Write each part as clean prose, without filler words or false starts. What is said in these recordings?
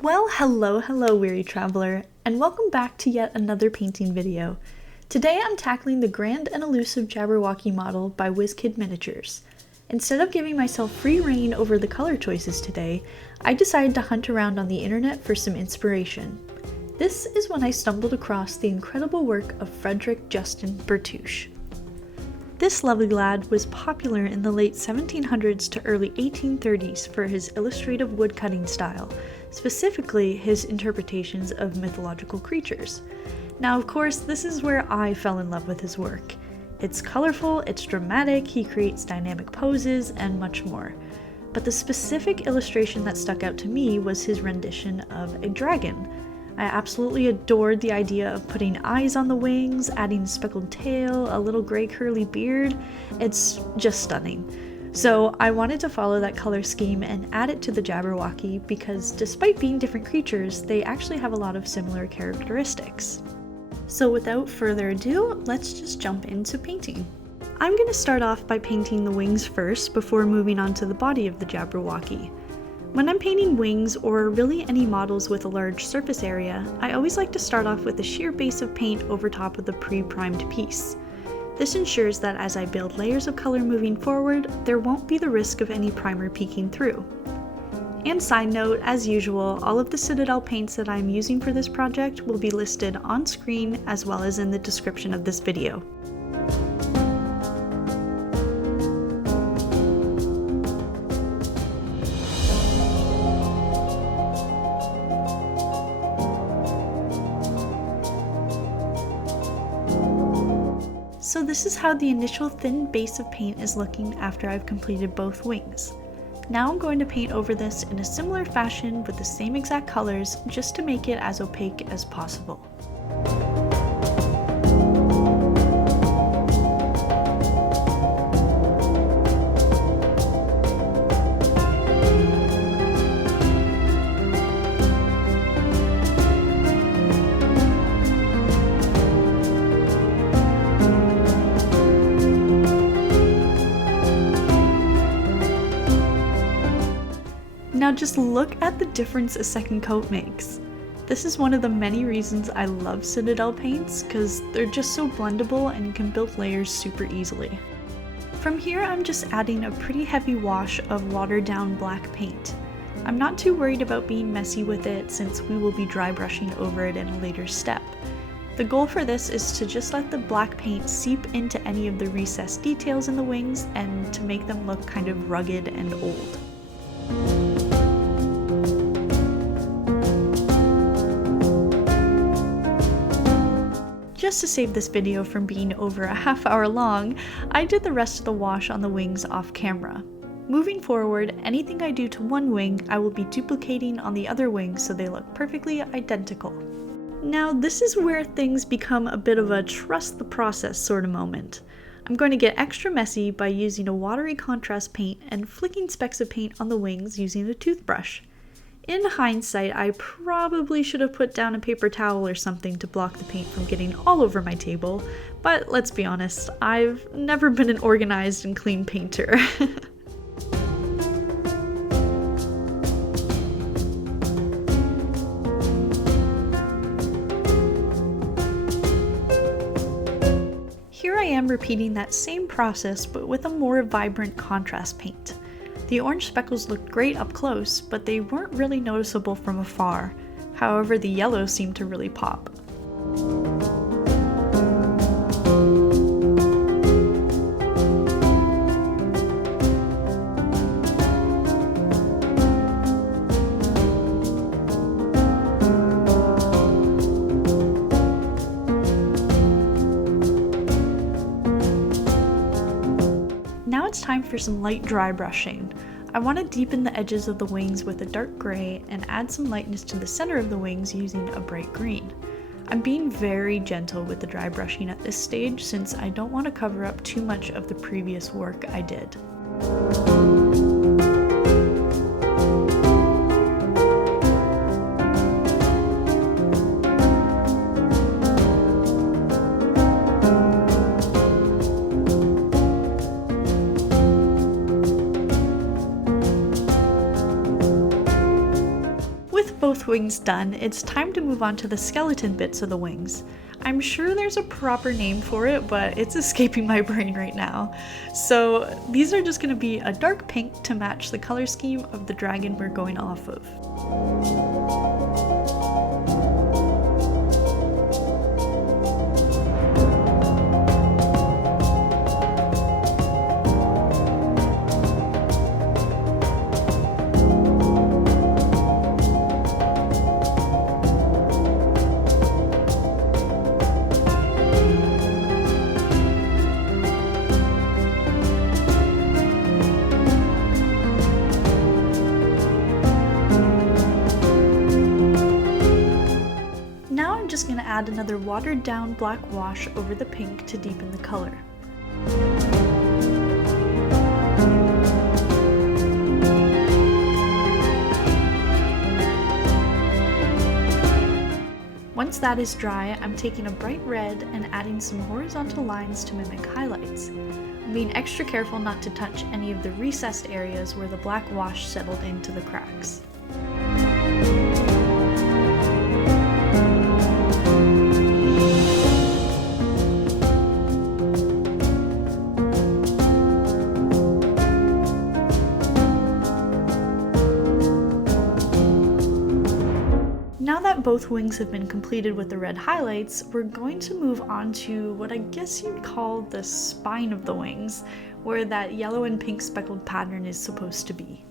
Well, hello weary traveler, and welcome back to yet another painting video. Today I'm tackling the grand and elusive Jabberwocky model by WizKid Miniatures. Instead of giving myself free reign over the color choices today, I decided to hunt around on the internet for some inspiration. This is when I stumbled across the incredible work of Freidrich Justin Burtuch. This lovely lad was popular in the late 1700s to early 1830s for his illustrative woodcutting style, specifically his interpretations of mythological creatures. Now, of course, this is where I fell in love with his work. It's colorful, it's dramatic, he creates dynamic poses, and much more. But the specific illustration that stuck out to me was his rendition of a dragon. I absolutely adored the idea of putting eyes on the wings, adding a speckled tail, a little gray curly beard. It's just stunning. So I wanted to follow that color scheme and add it to the Jabberwocky because despite being different creatures, they actually have a lot of similar characteristics. So without further ado, let's just jump into painting. I'm going to start off by painting the wings first before moving on to the body of the Jabberwocky. When I'm painting wings, or really any models with a large surface area, I always like to start off with a sheer base of paint over top of the pre-primed piece. This ensures that as I build layers of color moving forward, there won't be the risk of any primer peeking through. And side note, as usual, all of the Citadel paints that I'm using for this project will be listed on screen as well as in the description of this video. So this is how the initial thin base of paint is looking after I've completed both wings. Now I'm going to paint over this in a similar fashion with the same exact colors just to make it as opaque as possible. Now just look at the difference a second coat makes. This is one of the many reasons I love Citadel paints, because they're just so blendable and you can build layers super easily. From here I'm just adding a pretty heavy wash of watered down black paint. I'm not too worried about being messy with it since we will be dry brushing over it in a later step. The goal for this is to just let the black paint seep into any of the recessed details in the wings and to make them look kind of rugged and old. Just to save this video from being over a half hour long, I did the rest of the wash on the wings off camera. Moving forward, anything I do to one wing, I will be duplicating on the other wing so they look perfectly identical. Now this is where things become a bit of a trust the process sort of moment. I'm going to get extra messy by using a watery contrast paint and flicking specks of paint on the wings using a toothbrush. In hindsight, I probably should have put down a paper towel or something to block the paint from getting all over my table, but let's be honest, I've never been an organized and clean painter. Here I am repeating that same process but with a more vibrant contrast paint. The orange speckles looked great up close, but they weren't really noticeable from afar. However, the yellow seemed to really pop. Now it's time for some light dry brushing. I want to deepen the edges of the wings with a dark gray and add some lightness to the center of the wings using a bright green. I'm being very gentle with the dry brushing at this stage since I don't want to cover up too much of the previous work I did. both wings done, it's time to move on to the skeleton bits of the wings. I'm sure there's a proper name for it, but it's escaping my brain right now. So these are just going to be a dark pink to match the color scheme of the dragon we're going off of. Going to add another watered down black wash over the pink to deepen the color. Once that is dry, I'm taking a bright red and adding some horizontal lines to mimic highlights. I'm being extra careful not to touch any of the recessed areas where the black wash settled into the cracks. Now that both wings have been completed with the red highlights, we're going to move on to what I guess you'd call the spine of the wings, where that yellow and pink speckled pattern is supposed to be.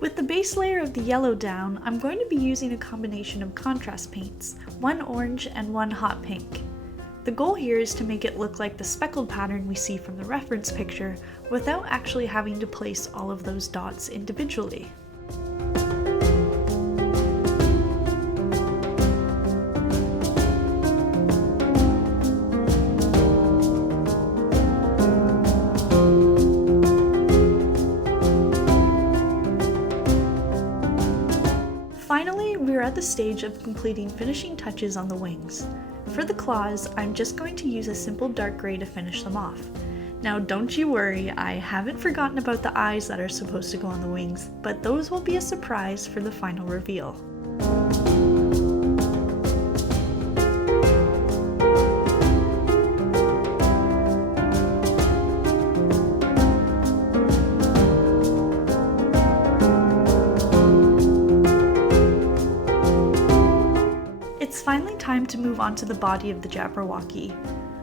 With the base layer of the yellow down, I'm going to be using a combination of contrast paints, one orange and one hot pink. The goal here is to make it look like the speckled pattern we see from the reference picture without actually having to place all of those dots individually. Finally, we're at the stage of completing finishing touches on the wings. For the claws, I'm just going to use a simple dark gray to finish them off. Now don't you worry, I haven't forgotten about the eyes that are supposed to go on the wings, but those will be a surprise for the final reveal. It's finally time to move on to the body of the Jabberwocky.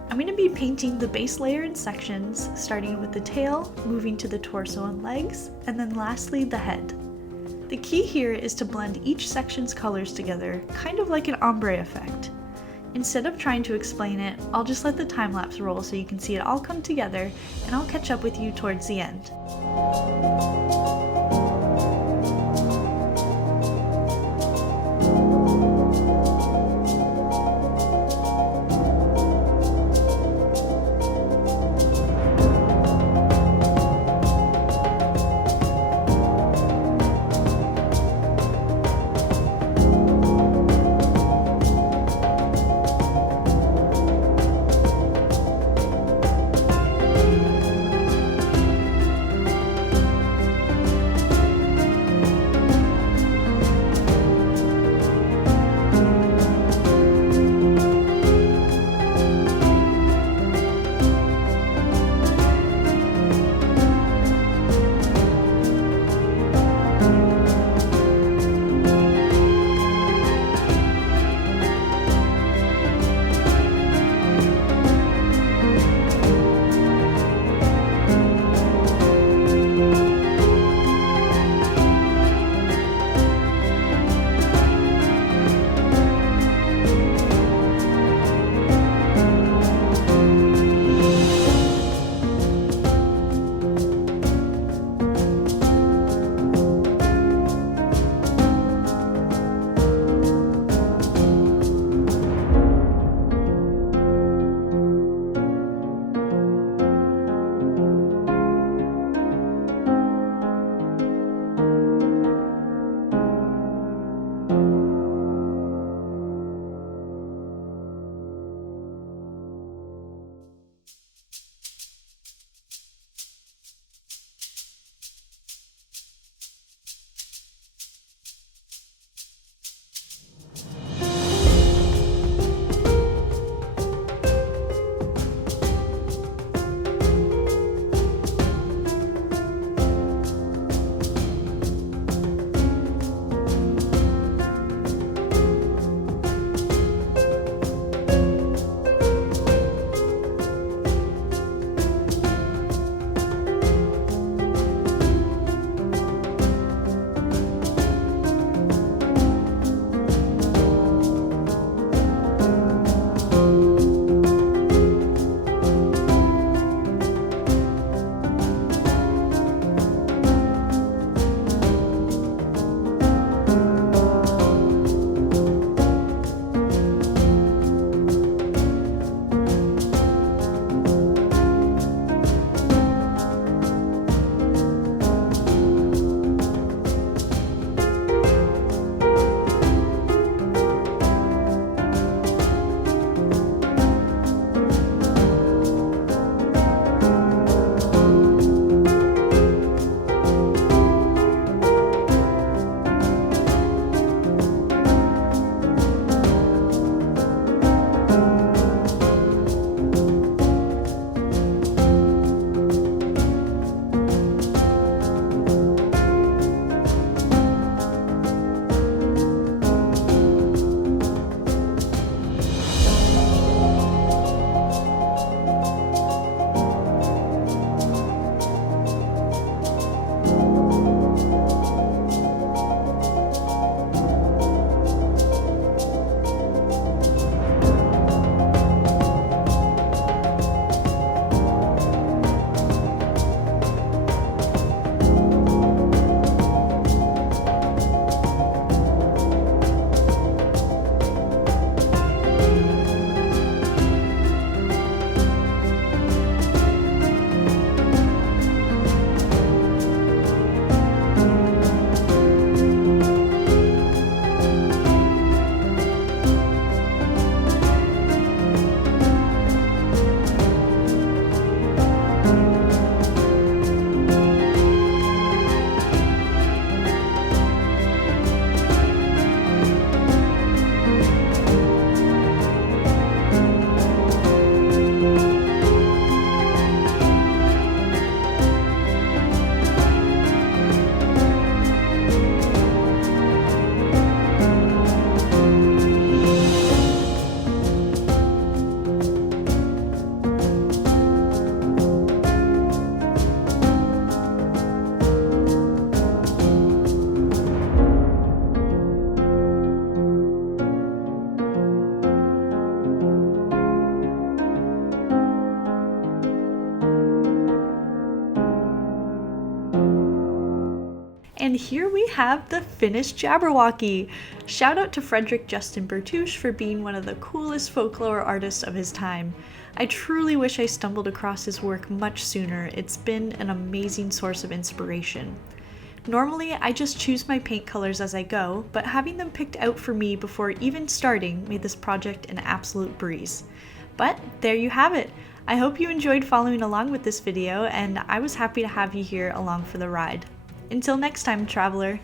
I'm going to be painting the base layer in sections, starting with the tail, moving to the torso and legs, and then lastly the head. The key here is to blend each section's colors together, kind of like an ombre effect. Instead of trying to explain it, I'll just let the time-lapse roll so you can see it all come together, and I'll catch up with you towards the end. And here we have the finished Jabberwocky! Shout out to Freidrich Justin Burtuch for being one of the coolest folklore artists of his time. I truly wish I stumbled across his work much sooner. It's been an amazing source of inspiration. Normally, I just choose my paint colors as I go, but having them picked out for me before even starting made this project an absolute breeze. But there you have it! I hope you enjoyed following along with this video, and I was happy to have you here along for the ride. Until next time, Traveler!